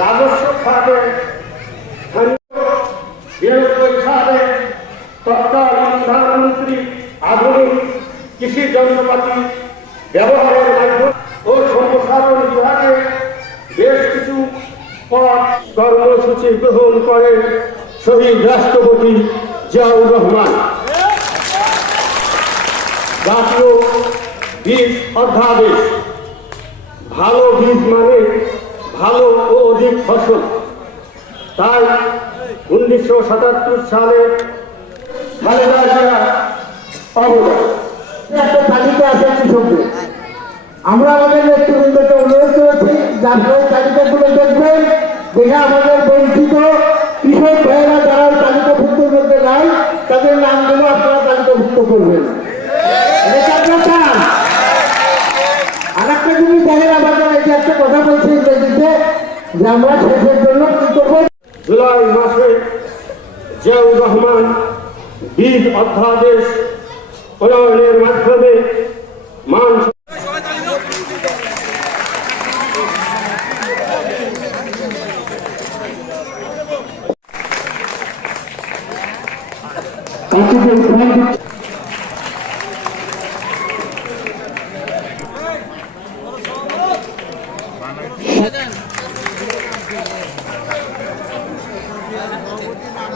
রাজস্ব খাতে খাতে তৎকালীন প্রধানমন্ত্রী আধুনিক কৃষি যন্ত্রপাতি ব্যবহারের মাধ্যমে ও সম্প্রসারণ বিভাগে বেশ কিছু পদ কর্মসূচি গ্রহণ করেন শহীদ রাষ্ট্রপতি জিয়াউর রহমান। জাতীয় বীজ অধ্যাদেশ। ভালো বীজ মানে ভালো ও অধিক ফসল। তাই উনিশশো সাতাত্তর সালে একটা আমরা আমাদের অনুরোধ যারা তালিকাভুক্তর নাই, তাদের নামগুলো আপনারা তালিকাভুক্ত করবেন এটা কি আপনারা চান আর একটা জিনিস দেখেন আমাদের এই যে একটা কথা বলছি ইংরেজিতে যে আমরা শেষের জন্য কি করব জুলাই মাসে জিয়াউর রহমান বীজ অধ্যাদেশ প্রণয়নের মাধ্যমে মান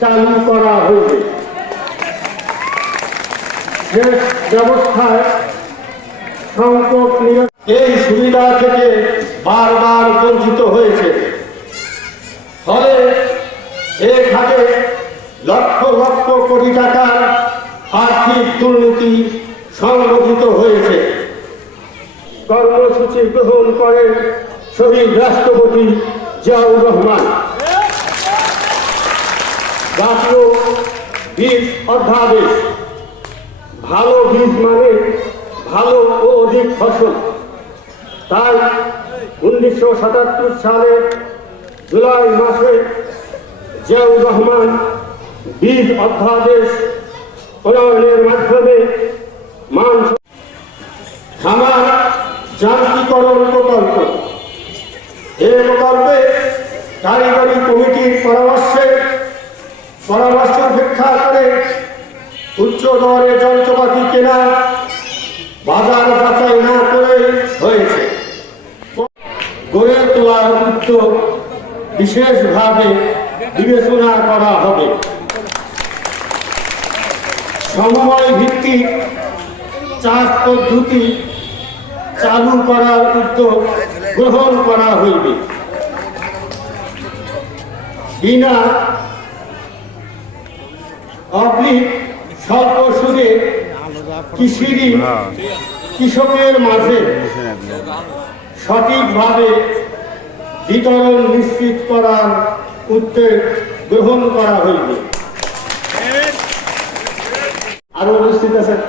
চালু করা হয়েছে ব্যবস্থায় সংকট এই সুবিধা থেকে বারবার বঞ্চিত হয়েছে। ফলে এ খাতে লক্ষ লক্ষ কোটি টাকার আর্থিক দুর্নীতি সংগঠিত হয়েছে। কর্মসূচি গ্রহণ করেন শহীদ রাষ্ট্রপতি জিয়াউর রহমান। জাতীয় বীজ অধ্যাদেশ। ভালো বীজ মানে ভালো ও অধিক ফসল। তাই উনিশশো সাতাত্তর সালে জুলাই মাসে জিয়াউর রহমান বীজ অধ্যাদেশ প্রণয়নের মাধ্যমে মান খামার যান্ত্রিকরণ প্রকল্প। এই প্রকল্পে কারিগরি কমিটির পরামর্শে পরামর্শ উপেক্ষা করে উচ্চ দরে যন্ত্রপাতি কেনা বাজার যাচাই না করে হয়েছে। গড়ে তোলার উদ্যোগ বিশেষভাবে বিবেচনা করা হবে। সময় ভিত্তিক চাষ পদ্ধতি চালু করার উদ্যোগ গ্রহণ করা হইবে। বিনা অবলিক স্বল্প সুদে কৃষি কৃষকের মাঝে সঠিকভাবে বিতরণ নিশ্চিত করার উদ্যোগ গ্রহণ করা হইবে। আরও উপস্থিত আছেন?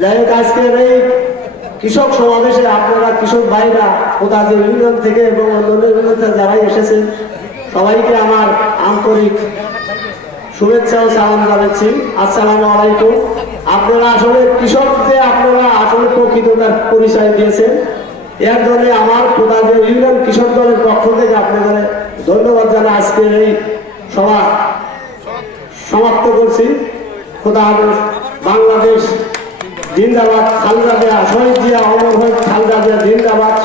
যাই হোক আজকের এই কৃষক সমাবেশে আপনারা কৃষক ভাইরা কোথাও ইউনিয়ন থেকে এবং অন্যান্য ইউনিয়ন থেকে যারাই এসেছেন সবাইকে আমার আন্তরিক শুভেচ্ছা ও সালাম জানাচ্ছি। আসসালামু আলাইকুম। আপনারা আসলে কৃষক যে আপনারা আসলে প্রকৃততার পরিচয় দিয়েছেন। এর জন্য আমার প্রধান ইউনিয়ন কৃষক দলের পক্ষ থেকে আপনাদের ধন্যবাদ জানাই। আজকের এই সভা সমাপ্ত করছি। খোদা হাফেজ বাংলাদেশ জিন্দাবাদ, খালদা জিয়া, শহীদ জিয়া, অমর হোক, খালদা জিয়া, জিন্দাবাদ।